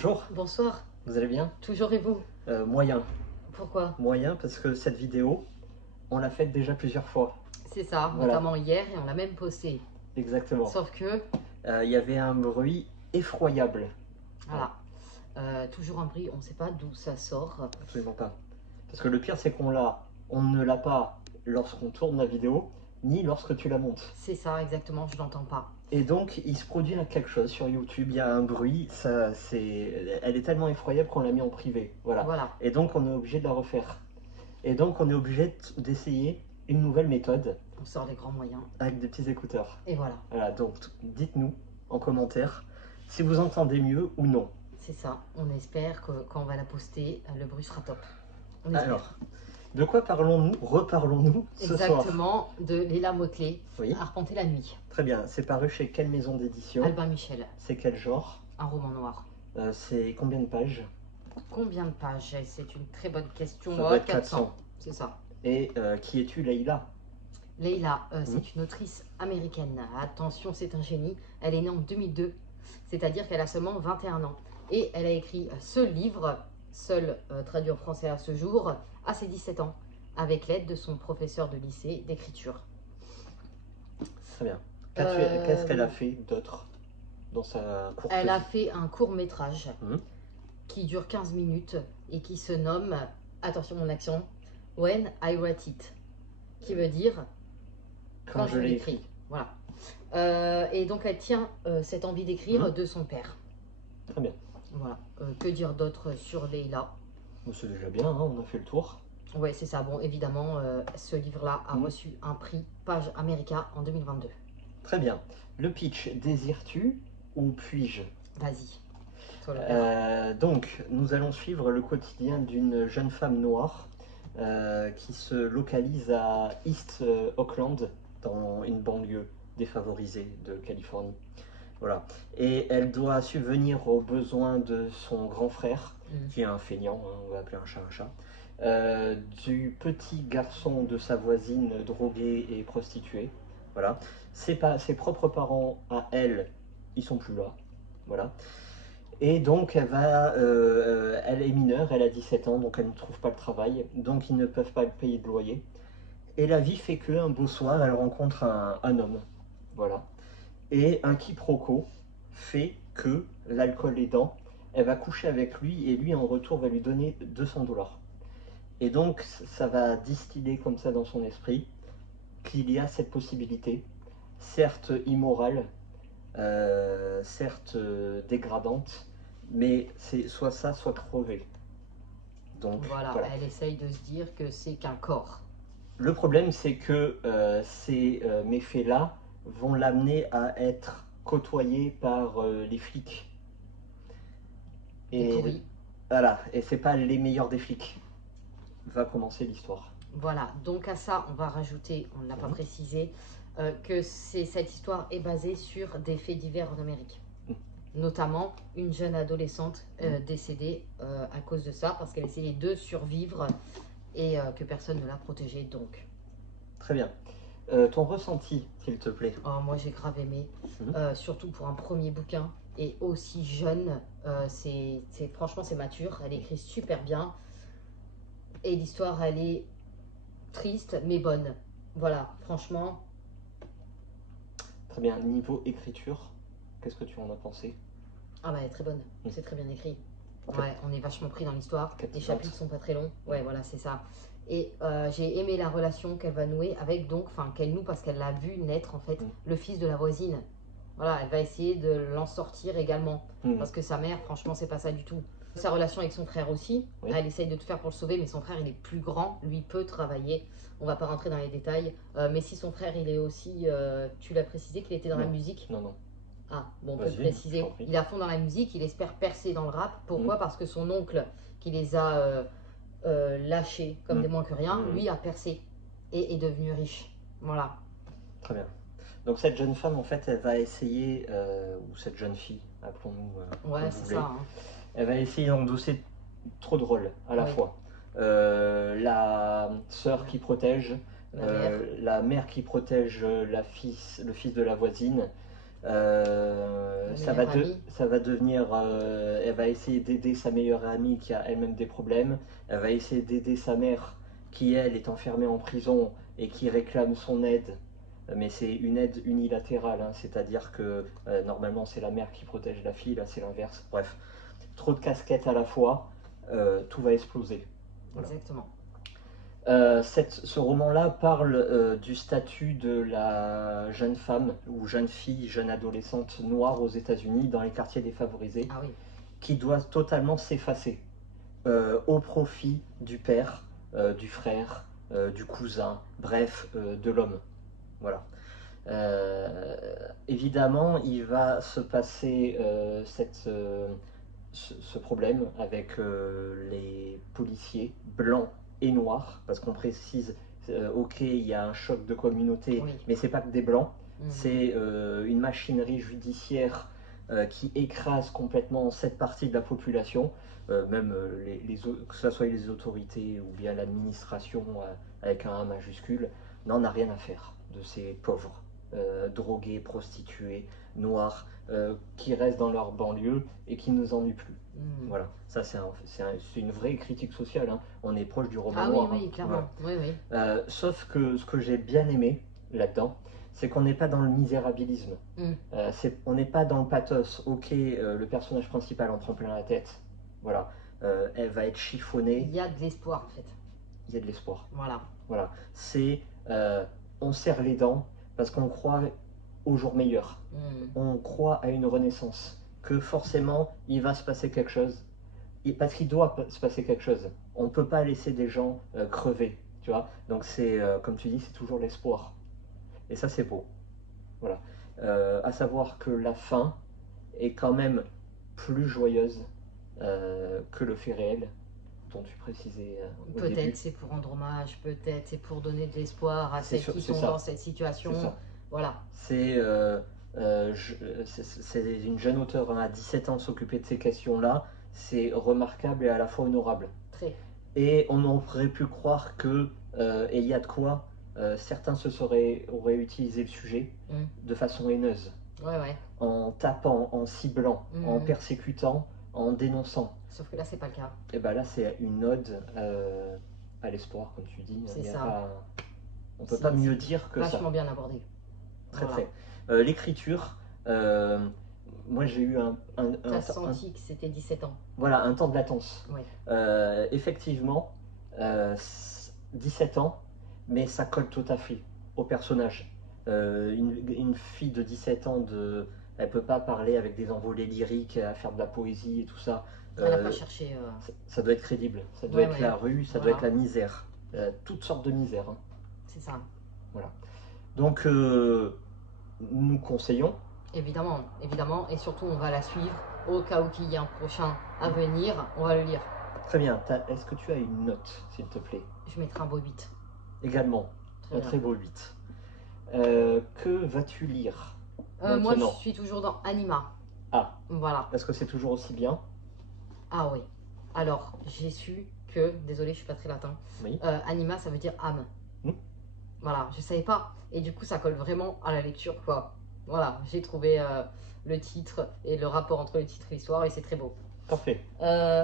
Bonjour, Bonsoir, vous allez bien? toujours et vous? Moyen. Pourquoi? Moyen parce que cette vidéo, on l'a faite déjà plusieurs fois. C'est ça, Voilà, notamment hier, et on l'a même posté. exactement. Sauf que, Il y avait un bruit effroyable. voilà, toujours un bruit, on ne sait pas d'où ça sort. Absolument pas. Parce que le pire, c'est on ne l'a pas lorsqu'on tourne la vidéo, ni lorsque tu la montes. C'est ça, exactement, je l'entends pas. Et donc, il se produit quelque chose sur YouTube, il y a un bruit, elle est tellement effroyable qu'on l'a mis en privé. Voilà. Voilà, Et donc, on est obligé de la refaire. Et donc, on est obligé d'essayer une nouvelle méthode on sort les grands moyens. avec des petits écouteurs. Et voilà, Voilà, donc dites-nous en commentaire si vous entendez mieux ou non. c'est ça. On espère que quand on va la poster, le bruit sera top. On espère. Alors, de quoi reparlons-nous ce soir? Exactement, de Léla Motley, Oui, Arpenter la nuit. très bien. C'est paru chez quelle maison d'édition? Albin Michel, C'est quel genre? un roman noir. C'est combien de pages? Combien de pages? C'est une très bonne question. Ça doit être 400. C'est ça. Et qui es-tu, Leïla? Leïla, c'est une autrice américaine. Attention, c'est un génie. Elle est née en 2002, c'est-à-dire qu'elle a seulement 21 ans. Et elle a écrit ce livre, seul traduit en français à ce jour, à ses 17 ans, avec l'aide de son professeur de lycée d'écriture. Très bien. Qu'est-ce qu'elle a fait d'autre dans sa courte Elle a vie? fait un court-métrage Mhm. qui dure 15 minutes et qui se nomme, attention mon accent, When I Write It, qui veut dire Quand je l'ai écrit. Voilà. Et donc elle tient cette envie d'écrire de son père. Très bien. Voilà. Que dire d'autre sur Leïla? Bon, c'est déjà bien, hein, on a fait le tour. Ouais, c'est ça. Bon, évidemment, ce livre-là a reçu un prix Page America en 2022. Très bien. Le pitch, désires-tu ou puis-je? Vas-y. Toi, le père. Donc, nous allons suivre le quotidien d'une jeune femme noire qui se localise à East Oakland, dans une banlieue défavorisée de Californie. Voilà. Et elle doit subvenir aux besoins de son grand frère, qui est un feignant, hein, on va appeler un chat, du petit garçon de sa voisine droguée et prostituée. Voilà. Ses propres parents à elle, ils sont plus là. Voilà. Et donc elle est mineure, elle a 17 ans, donc elle ne trouve pas de travail, donc ils ne peuvent pas payer de loyer. Et la vie fait que un beau soir, elle rencontre un homme. Voilà. Et un quiproquo fait que, l'alcool aidant, elle va coucher avec lui et lui en retour va lui donner 200 $. Et donc ça va distiller comme ça dans son esprit qu'il y a cette possibilité, certes immorale, certes dégradante, mais c'est soit ça, soit crever. Donc Voilà, elle essaye de se dire que c'est qu'un corps. Le problème, c'est que ces méfaits-là vont l'amener à être côtoyé par les flics. Et voilà, et c'est pas les meilleurs des flics. Va commencer l'histoire. Voilà, donc à ça, on va rajouter, on ne l'a pas précisé, que cette histoire est basée sur des faits divers en Amérique. Notamment une jeune adolescente décédée à cause de ça, parce qu'elle essayait de survivre et que personne ne l'a protégée, donc. Très bien. Ton ressenti, s'il te plaît. Oh, moi, j'ai grave aimé, surtout pour un premier bouquin, et aussi jeune, franchement, c'est mature, elle écrit super bien, et l'histoire, elle est triste, mais bonne. Voilà, franchement. Très bien. Niveau écriture, qu'est-ce que tu en as pensé? Ah bah elle est très bonne, c'est très bien écrit. Ouais, on est vachement pris dans l'histoire. Les chapitres sont pas très longs. Ouais, voilà, c'est ça. Et j'ai aimé la relation qu'elle va nouer avec, donc, enfin, qu'elle noue parce qu'elle l'a vu naître, en fait, le fils de la voisine. Voilà, elle va essayer de l'en sortir également. Parce que sa mère, franchement, c'est pas ça du tout. Sa relation avec son frère aussi, elle essaye de tout faire pour le sauver, mais son frère, il est plus grand, lui peut travailler. On va pas rentrer dans les détails. Mais si son frère, il est aussi, tu l'as précisé qu'il était dans la musique. Non, non. Ah, bon, on peut le préciser. Il est à fond dans la musique, il espère percer dans le rap. Pourquoi? Parce que son oncle, qui les a lâchés comme des moins que rien, lui a percé et est devenu riche. Voilà. Très bien. Donc cette jeune femme, en fait, elle va essayer, ou cette jeune fille, appelons-nous ouais, c'est ça. Hein. Elle va essayer d'endosser trop de rôles à la fois. La sœur qui protège, la mère qui protège le fils de la voisine, meilleure amie. ça va devenir, elle va essayer d'aider sa meilleure amie qui a elle-même des problèmes. Elle va essayer d'aider sa mère qui, elle, est enfermée en prison et qui réclame son aide. Mais c'est une aide unilatérale, hein, c'est-à-dire que normalement c'est la mère qui protège la fille, là c'est l'inverse. Bref, trop de casquettes à la fois, tout va exploser. Voilà. Exactement. Ce roman-là parle du statut de la jeune femme ou jeune fille, jeune adolescente noire aux États-Unis dans les quartiers défavorisés, Ah oui. qui doit totalement s'effacer au profit du père, du frère, du cousin, bref, de l'homme. Voilà. Évidemment, il va se passer ce problème avec les policiers blancs et noirs, parce qu'on précise, ok, il y a un choc de communauté, Oui. mais c'est pas que des blancs, c'est une machinerie judiciaire qui écrase complètement cette partie de la population, même que ce soit les autorités ou bien l'administration avec un A majuscule, n'en a rien à faire de ces pauvres. Drogués, prostituées, noirs, qui restent dans leur banlieue et qui ne nous ennuient plus. Voilà, ça c'est une vraie critique sociale, hein. On est proche du roman noir. Oui, clairement. Voilà. Oui. Sauf que ce que j'ai bien aimé là-dedans, c'est qu'on n'est pas dans le misérabilisme. On n'est pas dans le pathos. Ok, le personnage principal en prend plein la tête. Voilà, elle va être chiffonnée. Il y a de l'espoir en fait. Il y a de l'espoir. Voilà. C'est on serre les dents parce qu'on croit au jour meilleur. On croit à une renaissance, que forcément il va se passer quelque chose, parce qu'il doit se passer quelque chose. On ne peut pas laisser des gens crever, tu vois. Donc c'est, comme tu dis, c'est toujours l'espoir. Et ça c'est beau. Voilà. À savoir que la fin est quand même plus joyeuse que le fait réel dont tu précisais au début. Peut-être c'est pour rendre hommage, peut-être c'est pour donner de l'espoir à celles qui sont dans cette situation. Voilà. C'est une jeune auteure, hein, à 17 ans, s'occuper de ces questions-là. C'est remarquable et à la fois honorable. Très. Et on aurait pu croire que, et il y a de quoi, certains auraient utilisé le sujet de façon haineuse. En tapant, en ciblant, en persécutant, en dénonçant. Sauf que là, c'est pas le cas. Et bien là, c'est une ode à l'espoir, comme tu dis. C'est ça. On peut pas mieux dire que ça. Vachement bien abordé. Très. L'écriture, moi j'ai eu T'as senti que c'était 17 ans. Voilà, un temps de latence. Ouais. Effectivement, 17 ans, mais ça colle tout à fait au personnage. Une fille de 17 ans, elle peut pas parler avec des envolées lyriques, à faire de la poésie et tout ça. Elle n'a pas cherché. Ça doit être crédible, ça doit être la rue, ça doit être la misère. Toutes sortes de misères. Hein. C'est ça. Voilà. Donc, nous conseillons. Évidemment. Et surtout, on va la suivre. Au cas où il y a un prochain à venir, on va le lire. Très bien. Est-ce que tu as une note, s'il te plaît? Je mettrai un beau 8. Également. Très beau 8. Que vas-tu lire moi, je suis toujours dans Anima. Ah. Voilà. Est-ce que c'est toujours aussi bien? Ah oui. Alors, j'ai su que, désolé, je suis pas très latin. Oui. Anima, ça veut dire âme. Voilà, je savais pas. Et du coup, ça colle vraiment à la lecture, quoi. Voilà, j'ai trouvé le titre et le rapport entre le titre et l'histoire, et c'est très beau. Parfait.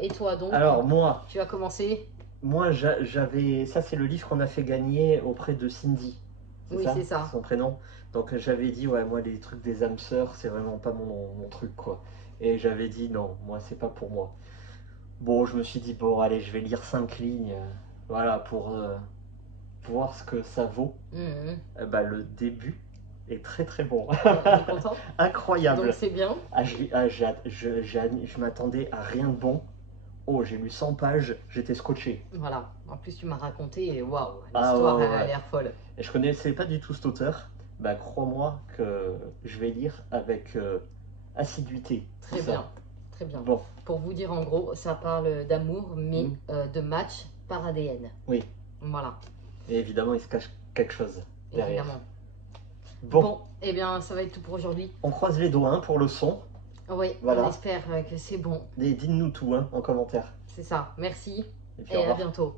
Et toi, donc? Alors, moi... Tu as commencé? Moi, j'avais... Ça, c'est le livre qu'on a fait gagner auprès de Cindy. Oui, c'est ça. Son prénom. Donc, j'avais dit, ouais, moi, les trucs des âmes sœurs, c'est vraiment pas mon truc, quoi. Et j'avais dit, non, moi, c'est pas pour moi. Bon, je me suis dit, bon, allez, je vais lire 5 lignes, voilà, pour voir ce que ça vaut. Le début est très bon. Content. Incroyable. Donc c'est bien. Je m'attendais à rien de bon. Oh, j'ai lu 100 pages, j'étais scotché. Voilà. En plus, tu m'as raconté et waouh, l'histoire a l'air folle. Et je connaissais pas du tout cet auteur. Bah, crois-moi que je vais lire avec assiduité. Très bien. Bon. Pour vous dire en gros, ça parle d'amour, mais de match par ADN. Oui. Voilà. Et évidemment, il se cache quelque chose derrière. Évidemment. Bon, eh bien, ça va être tout pour aujourd'hui. On croise les doigts pour le son. Oui, voilà. On espère que c'est bon. Dites-nous tout en commentaire. C'est ça. Merci et à bientôt.